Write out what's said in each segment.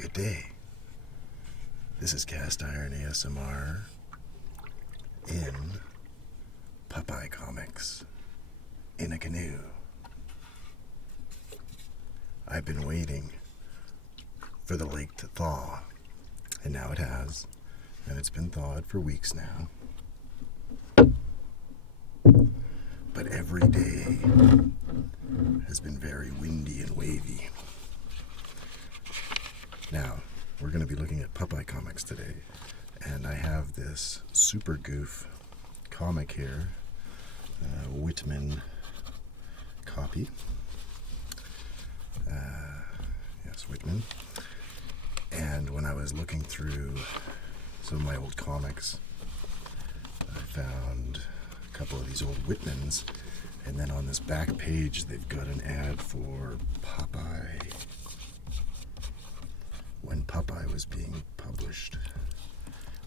Good day. This is Cast Iron ASMR in Popeye comics in a canoe. I've been waiting for the lake to thaw, and now it has, and it's been thawed for weeks now. But every day has been very windy and wavy. Now, we're going to be looking at Popeye comics today, and I have this super goof comic here, Whitman copy. Yes, Whitman. And when I was looking through some of my old comics, I found a couple of these old Whitmans, and then on this back page they've got an ad for Popeye. When Popeye was being published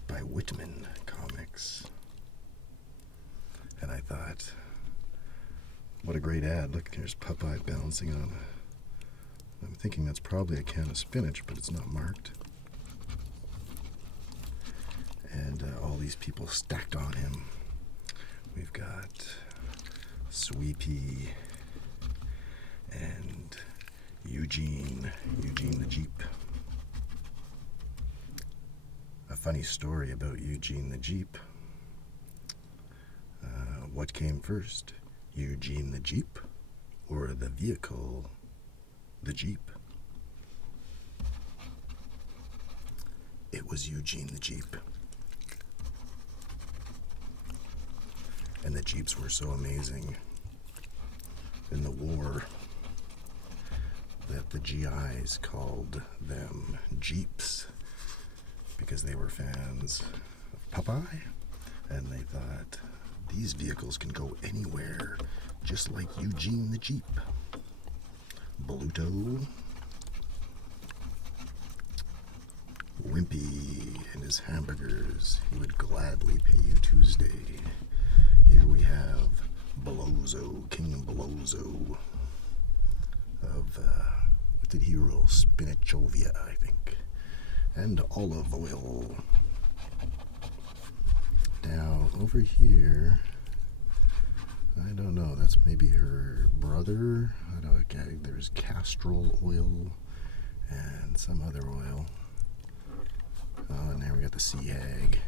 by Whitman Comics. And I thought, what a great ad. Look, here's Popeye balancing on. I'm thinking that's probably a can of spinach, but it's not marked. And all these people stacked on him. We've got Sweepy and Eugene the Jeep. A funny story about Eugene the Jeep. What came first, Eugene the Jeep or the vehicle, the Jeep? It was Eugene the Jeep. And the Jeeps were so amazing in the war that the GIs called them Jeeps, because they were fans of Popeye, and they thought, these vehicles can go anywhere, just like Eugene the Jeep. Bluto, Wimpy and his hamburgers, he would gladly pay you Tuesday. Here we have Belozo, King Belozo of, what did he rule? Spinachovia, I think. And olive oil. Now, over here, I don't know, that's maybe her brother. I don't know, okay, there's Castrol oil and some other oil. Oh, and there we got the Sea Hag.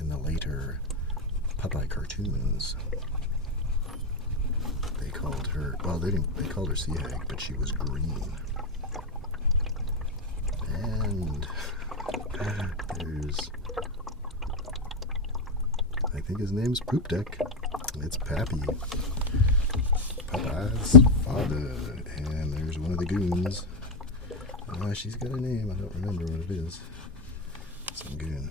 In the later Popeye cartoons, they called her, well, they called her Sea Hag, but she was green. And there's, I think his name's Poop Deck. It's Pappy, Popeye's father. And there's one of the goons. She's got a name, I don't remember what it is. Some goon.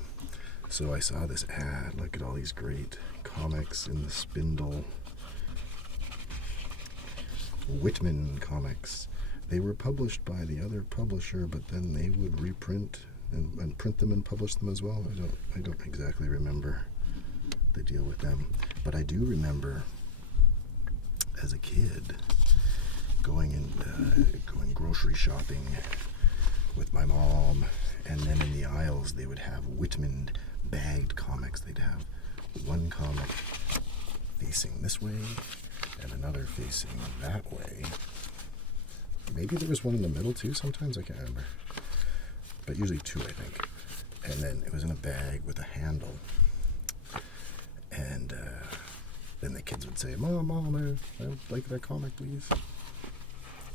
So I saw this ad. Look at all these great comics in the spindle. Whitman comics. They were published by the other publisher, but then they would reprint and print them and publish them as well. I don't exactly remember the deal with them, but I do remember as a kid going grocery shopping with my mom, and then in the aisles they would have Whitman bagged comics. They'd have one comic facing this way and another facing that way. Maybe there was one in the middle too sometimes, I can't remember. But usually two, I think. And then it was in a bag with a handle. And then the kids would say, Mom, I would like that comic, please.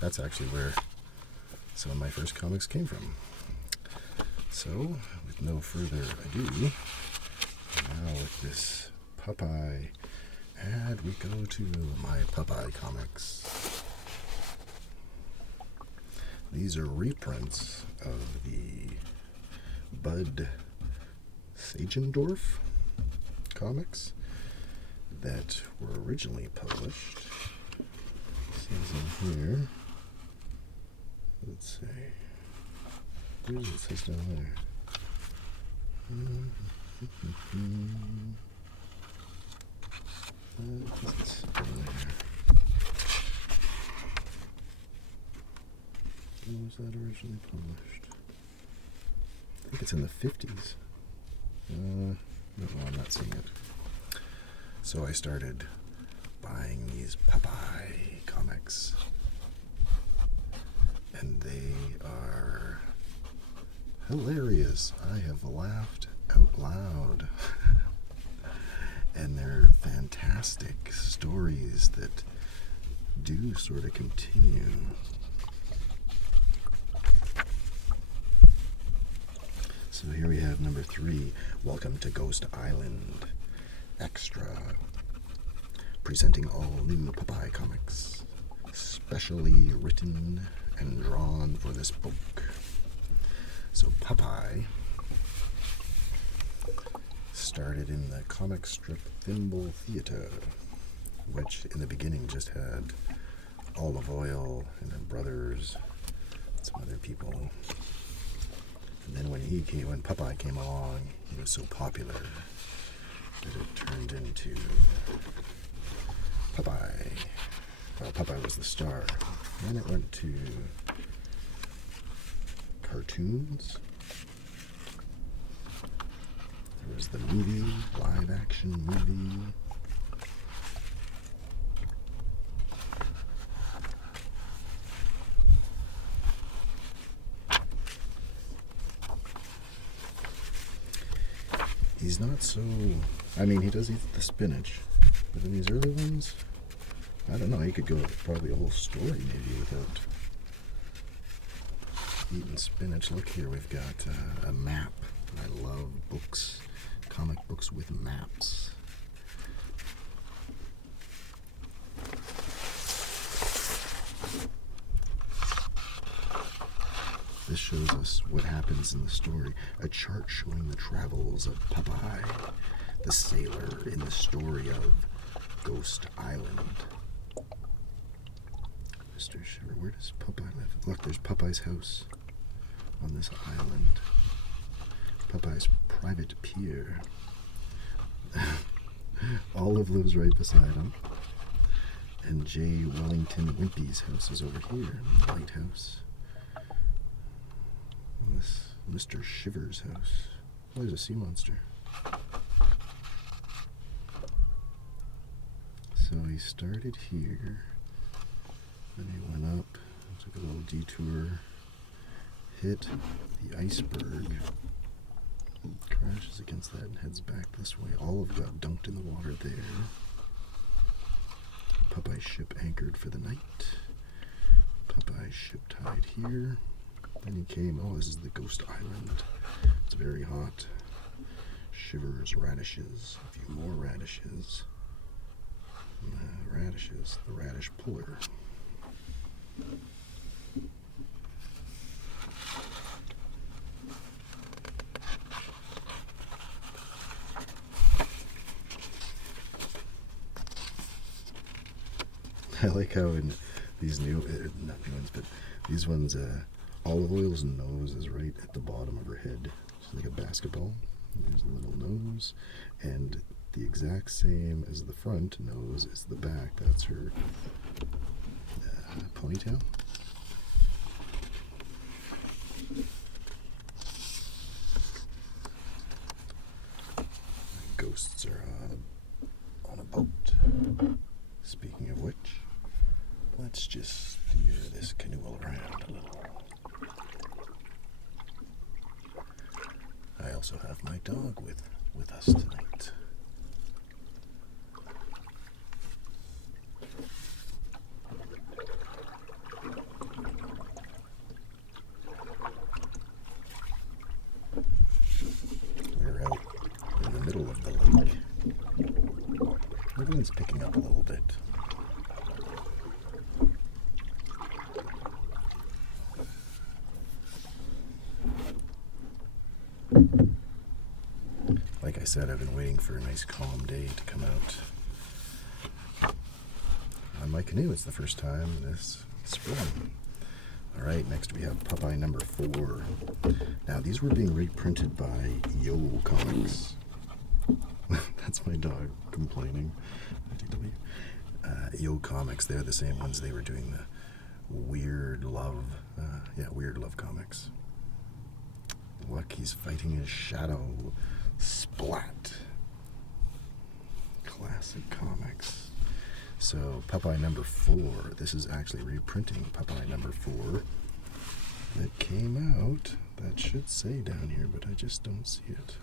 That's actually where some of my first comics came from. So, with no further ado, now with this Popeye ad, we go to my Popeye comics. These are reprints of the Bud Sagendorf comics that were originally published. It says in here, let's see, where does it say down there? Does it say down there? When was that originally published? I think it's in the 50s. No, I'm not seeing it. So I started buying these Popeye comics. And they are hilarious. I have laughed out loud. And they're fantastic stories that do sort of continue. So here we have number 3, Welcome to Ghost Island Extra, presenting all new Popeye comics, specially written and drawn for this book. So Popeye started in the comic strip Thimble Theater, which in the beginning just had Olive Oil and her brothers and some other people. And then when Popeye came along, he was so popular that it turned into Popeye. Well, Popeye was the star. Then it went to cartoons. There was the movie, live action movie. He's not so... I mean, he does eat the spinach, but in these early ones, I don't know, he could go probably a whole story maybe without eating spinach. Look here, we've got a map. I love books, comic books with maps. This shows us what happens in the story. A chart showing the travels of Popeye, the sailor in the story of Ghost Island. Mr. Shiver, where does Popeye live? Look, there's Popeye's house on this island. Popeye's private pier. Olive lives right beside him. And J. Wellington Wimpy's house is over here, in the lighthouse. This Mr. Shiver's house. Oh, there's a sea monster. So he started here, then he went up, took a little detour, hit the iceberg, crashes against that and heads back this way. Olive got dunked in the water there. Popeye's ship anchored for the night. Popeye's ship tied here. Then he came, oh, this is the Ghost Island. It's very hot. Shivers radishes. A few more radishes. Radishes, the radish puller. I like how in these new, not new ones, but these ones, Olive Oil's nose is right at the bottom of her head. She's like a basketball. There's a little nose, and the exact same as the front nose is the back. That's her ponytail. Ghosts are on a boat. Speaking of which, let's just steer this canoe around a little. I also have my dog with us tonight. We're out in the middle of the lake. The wind's picking up a little bit. Like I said, I've been waiting for a nice calm day to come out on my canoe. It's the first time this spring. Alright, next we have Popeye number 4. Now these were being reprinted by Yo Comics. That's my dog complaining. Yo Comics, they're the same ones. They were doing the weird love Yeah, weird love comics. Look, he's fighting his shadow. Splat. Classic comics. So, Popeye number 4. This is actually reprinting Popeye number 4. That came out. That should say down here, but I just don't see it.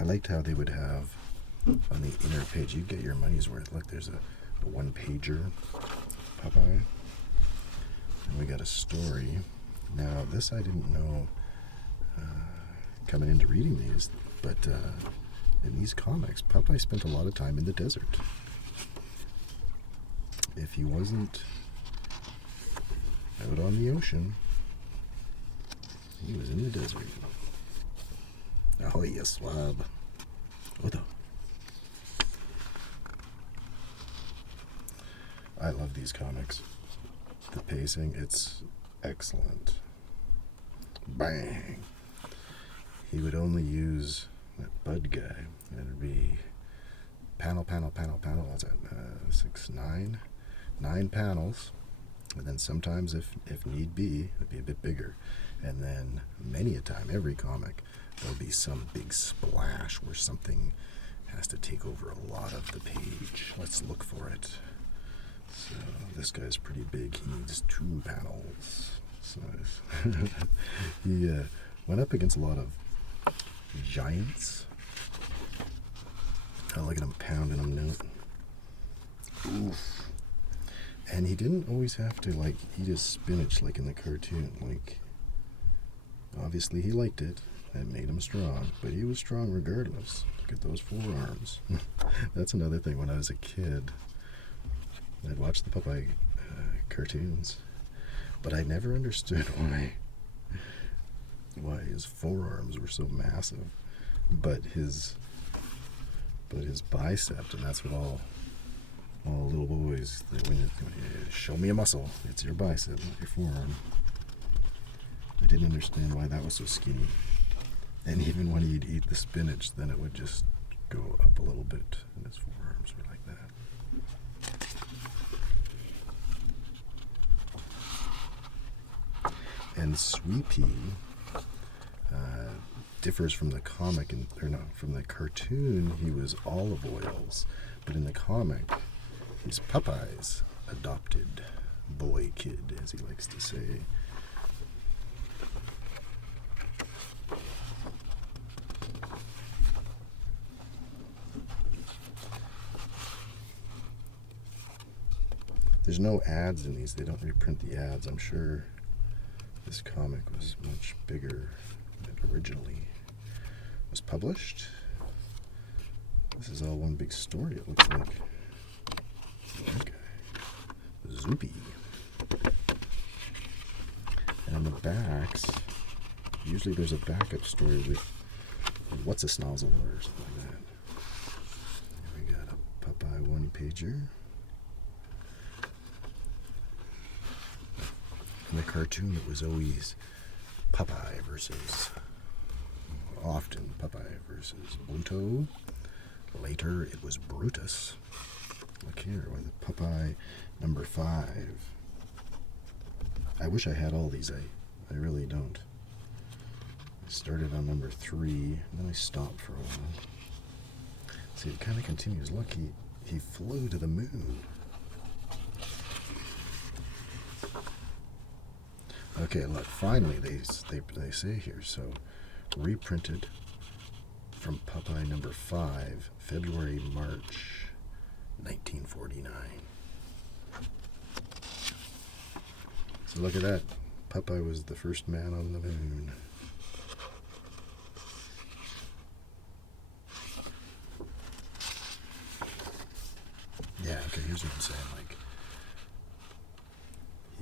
I liked how they would have on the inner page, you get your money's worth. Look, there's a one-pager Popeye. And we got a story. Now, this I didn't know coming into reading these, but in these comics, Popeye spent a lot of time in the desert. If he wasn't out on the ocean, he was in the desert. Oh, you swab. What the? I love these comics. The pacing, it's excellent. Bang! He would only use that Bud guy. It'd be panel. What's that? 6, 9? 9 panels. And then sometimes, if need be, it'd be a bit bigger. And then many a time, every comic, there'll be some big splash where something has to take over a lot of the page. Let's look for it. So this guy's pretty big. He needs 2 panels. So he went up against a lot of giants. Oh, look at him pounding him now. Oof. And he didn't always have to, like, eat his spinach like in the cartoon. Like, obviously he liked it. It made him strong. But he was strong regardless. Look at those forearms. That's another thing. When I was a kid, I'd watch the Popeye cartoons. But I never understood why his forearms were so massive. But his bicep, and that's what all little boys, when you show me a muscle, it's your bicep, not your forearm. I didn't understand why that was so skinny. And even when he'd eat the spinach, then it would just go up a little bit, and his forearms were like that. And Sweet Pea differs from the comic, from the cartoon. He was olive oils, but in the comic, he's Popeye's adopted boy kid, as he likes to say. There's no ads in these. They don't reprint the ads. I'm sure this comic was much bigger than it originally was published. This is all one big story, it looks like. Okay. Zoopy. And on the backs, usually there's a backup story with what's a snozzle or something like that. Here we got a Popeye one-pager. In the cartoon, it was always Popeye versus, often Popeye versus Bluto. Later, it was Brutus. Look here, with Popeye number 5. I wish I had all these. I really don't. I started on number 3, and then I stopped for a while. See, it kind of continues. Look, he flew to the moon. Okay, look, finally they say here, so reprinted from Popeye number 5, February, March 1949. So look at that. Popeye was the first man on the moon. Yeah, okay, here's what I'm saying, like,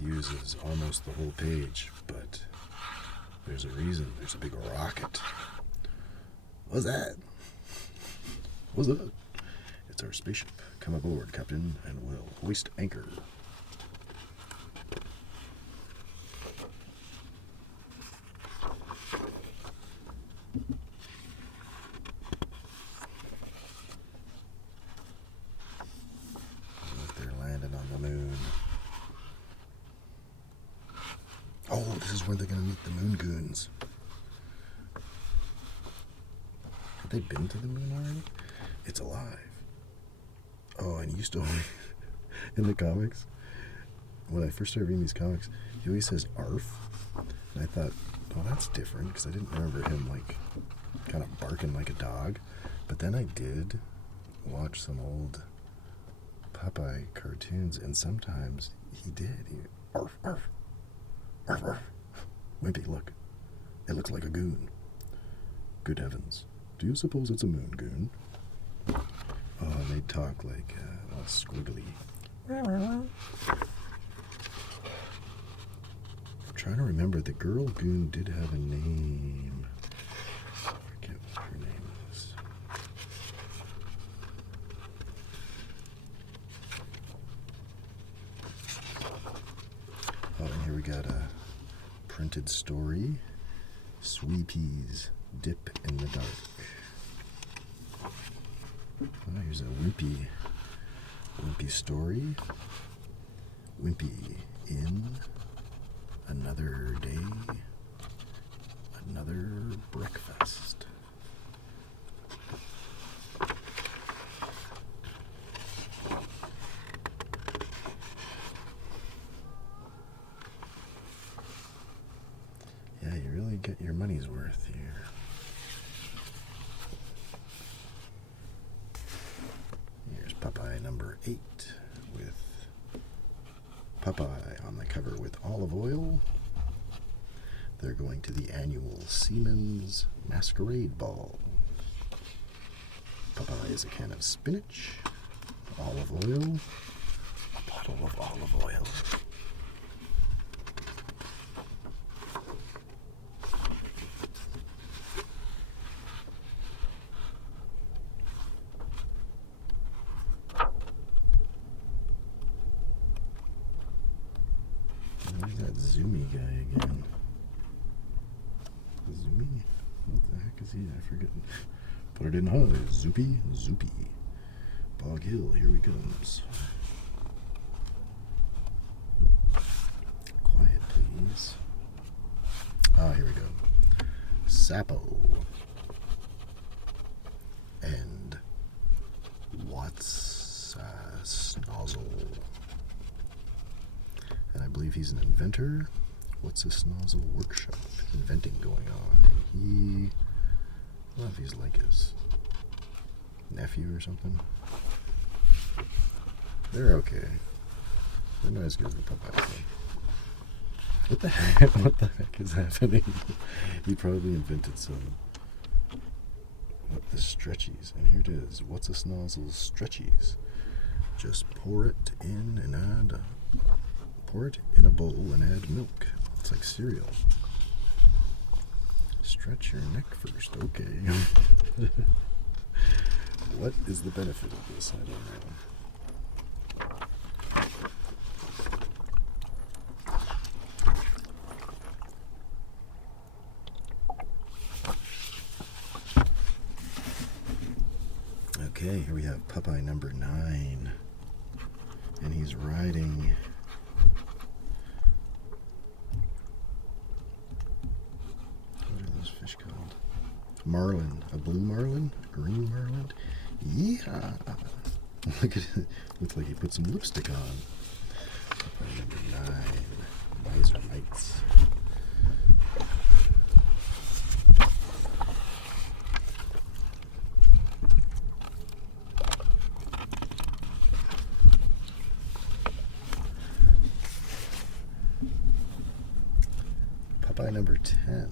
he uses almost the whole page, but there's a reason. There's a big rocket. What's that? What's that? It's our spaceship. Come aboard, Captain, and we'll hoist anchor. Look, they're where they're going to meet the Moon Goons. Have they been to the moon already? It's alive. Oh, and he used to only, in the comics, when I first started reading these comics, he always says "arf," and I thought, oh, that's different, because I didn't remember him, like, kind of barking like a dog. But then I did watch some old Popeye cartoons, and sometimes he did. Arf, arf, arf, arf. Wimpy, look. It looks like a goon. Good heavens. Do you suppose it's a moon goon? Oh, and they talk like all squiggly. I'm trying to remember. The girl goon did have a name. I forget what her name is. Oh, and here we got a printed story. Sweepies dip in the dark. Oh, here's a Wimpy story. Wimpy in another day, another breakfast. Yeah, you really get your money's worth here. Popeye number 8 with Popeye on the cover with olive oil. They're going to the annual Seaman's Masquerade Ball. Popeye is a can of spinach, olive oil, a bottle of olive oil. There's that Zoomy guy again. Zoomy? What the heck is he? I forget. Put it in high. Zoopy. Bog Hill, here he comes. Quiet, please. Ah, here we go. Sapo. And what's Snozzle? And I believe he's an inventor. What's a Snozzle workshop? Inventing going on. And he, I don't know if he's like his nephew or something. They're okay. They're not as good as the Popeye thing. What the heck is happening? He probably invented some. What, the stretchies. And here it is. What's a Snozzle's stretchies? Just pour it in and add... Pour it in a bowl and add milk. It's like cereal. Stretch your neck first. Okay. What is the benefit of this? I don't know. Okay, here we have Popeye number 9. And he's riding... fish called marlin, a blue marlin, a green marlin. Yeah, look at it. Looks like he put some lipstick on. Popeye number 9, Miser Mites. Popeye number 10.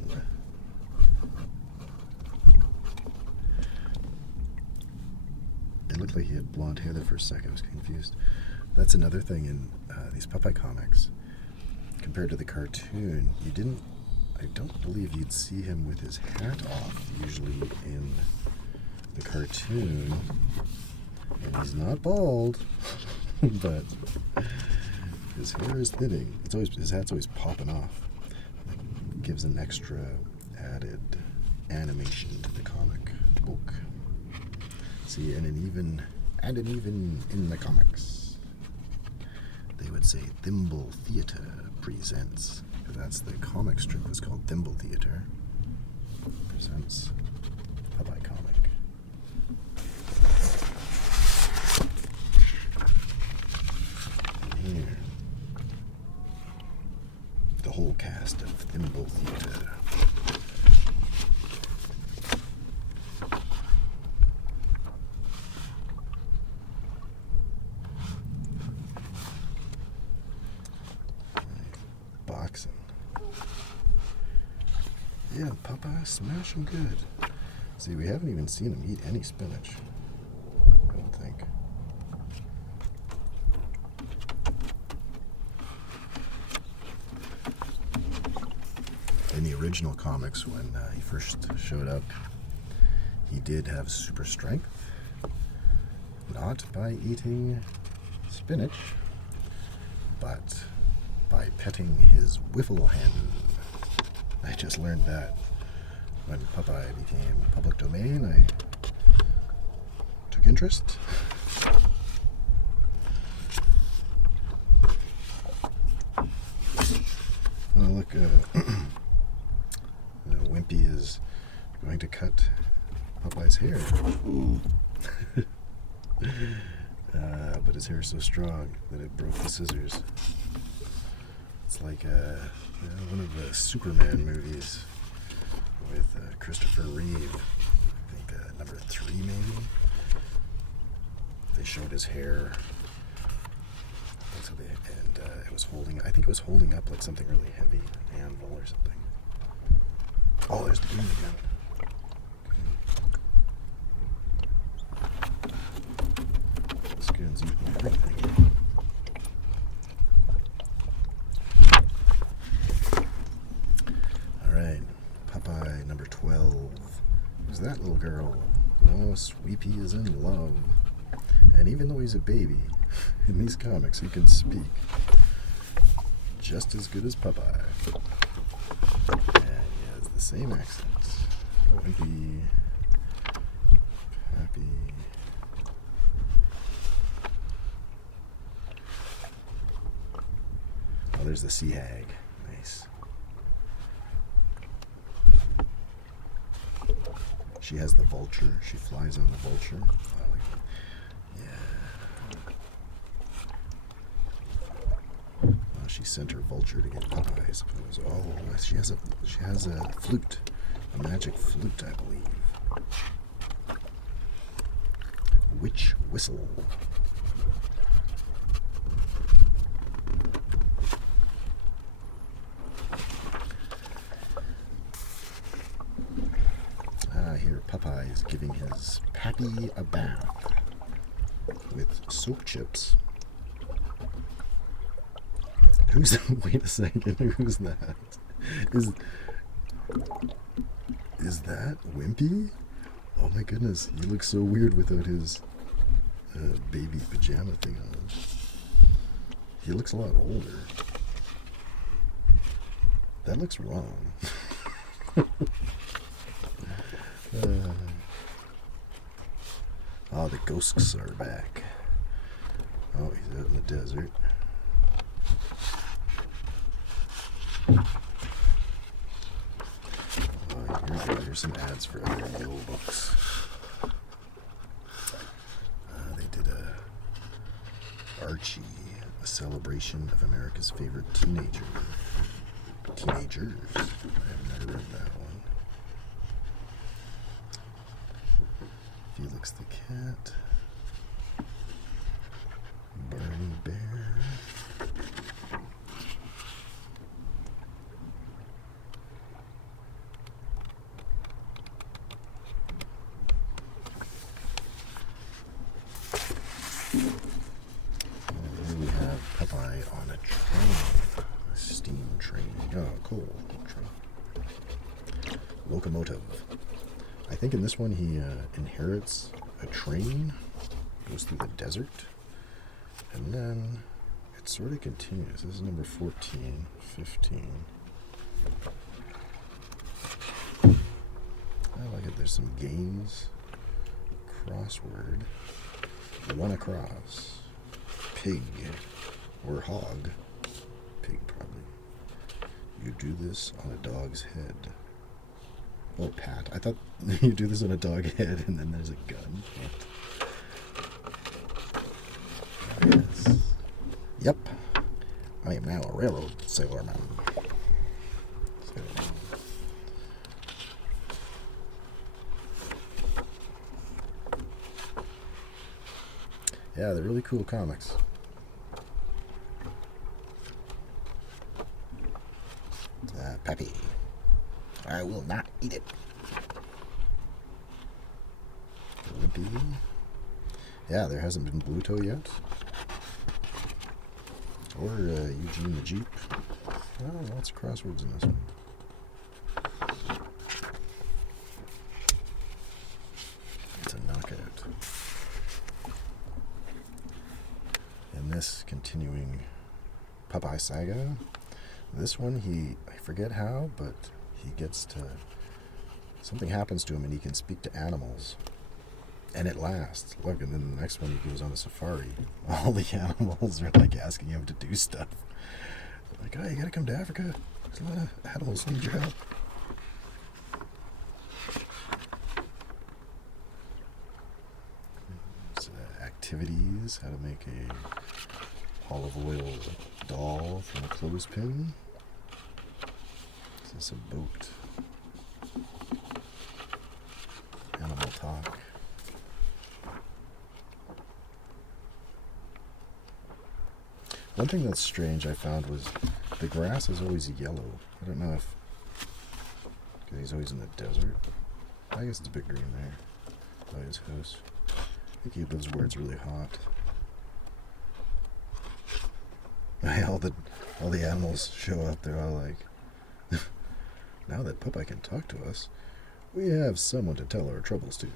It looked like he had blonde hair there for a second. I was confused. That's another thing in these Popeye comics. Compared to the cartoon, I don't believe you'd see him with his hat off usually in the cartoon. And he's not bald, but his hair is thinning. His hat's always popping off. It gives an extra added animation to the comic book. See, and an even in the comics. they would say Thimble Theater presents. That's the comic strip was called Thimble Theater presents Popeye comic. And here, the whole cast of Thimble Theater. Boxing. Yeah, Popeye smashing good. See, we haven't even seen him eat any spinach. I don't think. In the original comics, when he first showed up, he did have super strength. Not by eating spinach, but by petting his wiffle hen. I just learned that when Popeye became public domain. I took interest. Oh, look, Wimpy is going to cut Popeye's hair. But his hair is so strong that it broke the scissors. It's like one of the Superman movies with Christopher Reeve. I think number 3 maybe. They showed his hair. And it was holding, I think it was holding up like something really heavy, an anvil or something. Oh, there's the beam again. Okay. This gun's eating everything. Alright, Popeye number 12. Who's that little girl? Oh, Sweepy is in love. And even though he's a baby, in these comics he can speak just as good as Popeye. And he has the same accent. Wimpy, happy. Oh, there's the sea hag. Nice. She has the vulture. She flies on the vulture. She sent her vulture to get Popeye, I suppose. Oh, she has a flute, a magic flute, I believe. Witch whistle. Here Popeye is giving his Pappy a bath with soap chips. Wait a second, who's that? Is that Wimpy? Oh my goodness, he looks so weird without his baby pajama thing on. He looks a lot older. That looks wrong. The ghosts are back. Oh, he's out in the desert. Here's some ads for other Yale books. They did Archie, a celebration of America's favorite teenagers. I've never read that one. Felix the Cat. Barney Bear. Here we have Popeye on a train, a steam train. Oh, cool. Train. Locomotive. I think in this one he inherits a train, goes through the desert, and then it sort of continues. This is number 14, 15. I like it. There's some games. Crossword. One across. Pig. Or hog. Pig, probably. You do this on a dog's head. Or pat. I thought you do this on a dog head and then there's a gun. Yes. Yep. I am now a railroad sailorman. Yeah, they're really cool comics. Peppy. I will not eat it. Wimpy. Yeah, there hasn't been Bluto yet. Or Eugene the Jeep. Oh, lots of crosswords in this one. It's a knockout. In this continuing Popeye saga, this one I forget how, but he gets to, something happens to him and he can speak to animals. And it lasts. Look, and then the next one he goes on a safari. All the animals are like asking him to do stuff. They're like, oh, you gotta come to Africa. There's a lot of animals need your help. There's activities, how to make a olive oil doll from a clothespin. Is this a boat? Animal talk. One thing that's strange I found was the grass is always yellow. I don't know if he's always in the desert. I guess it's a bit green there by his house. I think he lives where it's really hot. All the animals show up. They're all like, now that Popeye can talk to us, we have someone to tell our troubles to.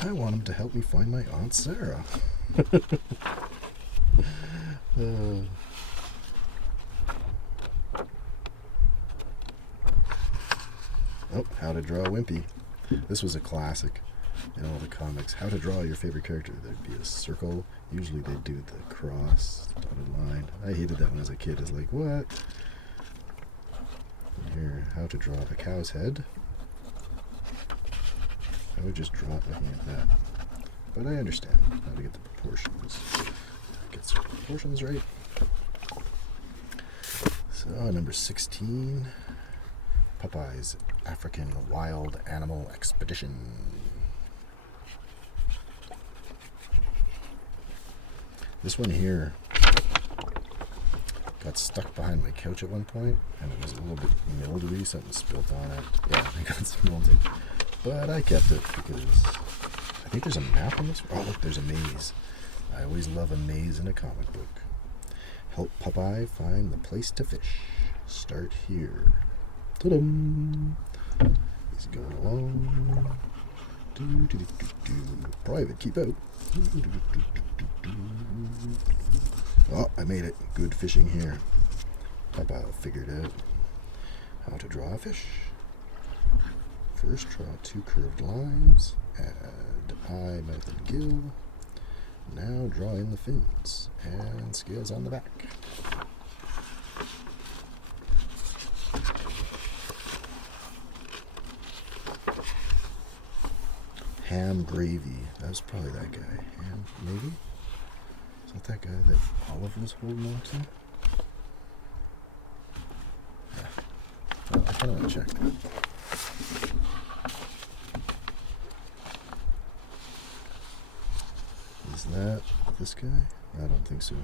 I want him to help me find my Aunt Sarah. Oh, how to draw Wimpy. This was a classic in all the comics. How to draw your favorite character. There'd be a circle. Usually they'd do the cross, dotted line. I hated that when I was a kid. It's like, what? And here, how to draw a cow's head. I would just draw it looking at that. But I understand how to get the proportions. Get some proportions right. So, number 16. Popeye's African Wild Animal Expedition. This one here got stuck behind my couch at one point, and it was a little bit mildewy. Something spilt on it. Yeah, I got some molded. But I kept it because I think there's a map on this. Oh, look, there's a maze. I always love a maze in a comic book. Help Popeye find the place to fish. Start here. Ta-dum! He's going along. Private, keep out. Oh, I made it. Good fishing here. Popeye figured out how to draw a fish. First, draw 2 curved lines. Add eye, mouth, and gill. Now draw in the fins and scales on the back. Ham Gravy. That was probably that guy. Ham, maybe? Is that guy that Olive was holding on to? Yeah. Well, I kind of want to check that. Is that this guy? I don't think so.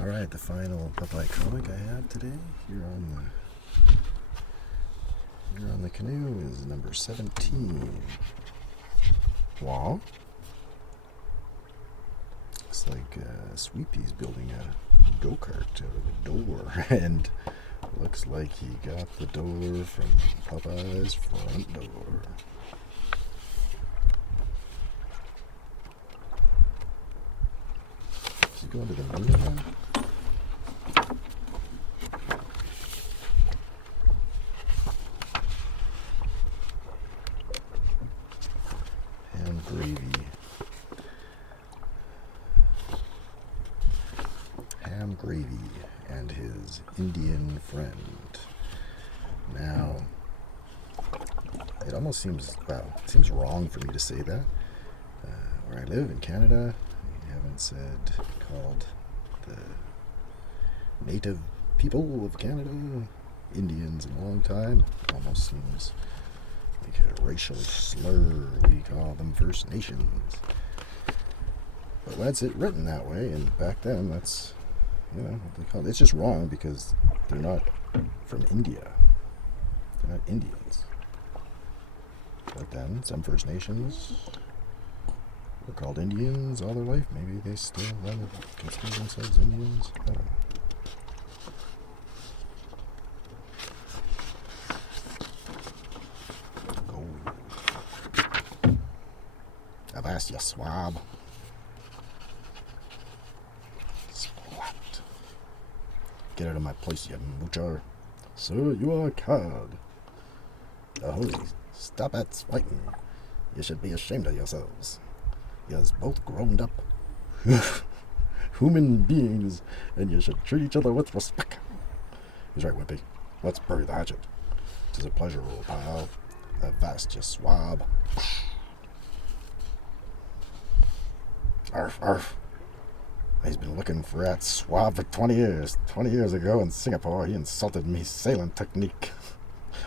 Alright, the final Popeye comic I have today here on the canoe is number 17. Wow. Looks like Sweepy's building a go-kart out of a door, and looks like he got the door from Popeye's front door. Is he going to the moon now? Sam Gravy and his Indian friend. Now, it almost seems, it seems wrong for me to say that. Where I live in Canada, we haven't said called the native people of Canada Indians in a long time. It almost seems like a racial slur. We call them First Nations. But that's it written that way, and back then that's, what they call it. It's just wrong because they're not from India. They're not Indians. But then some First Nations were called Indians all their life. Maybe they still consider themselves Indians. I don't know. Avast, you swab. Splat. Get out of my place, you moocher. Sir, you are a cad. Ahoy, stop at fighting. You should be ashamed of yourselves. You're both grown up human beings, and you should treat each other with respect. He's right, Wimpy. Let's bury the hatchet. 'Tis a pleasure, old pal. Avast, you swab. Arf, arf. He's been looking for that swab for 20 years. 20 years ago in Singapore, he insulted me sailing technique.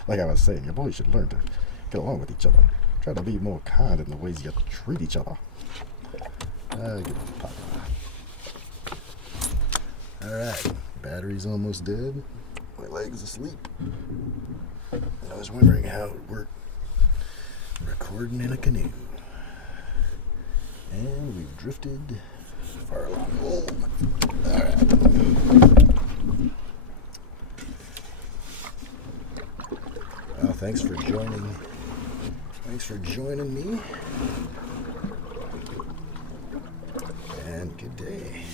Like I was saying, you boys should learn to get along with each other. Try to be more kind in the ways you treat each other. Good Papa. Alright, battery's almost dead. My leg's asleep. And I was wondering how it worked recording in a canoe. And we've drifted far along home. Alright. Well, thanks for joining me. And good day.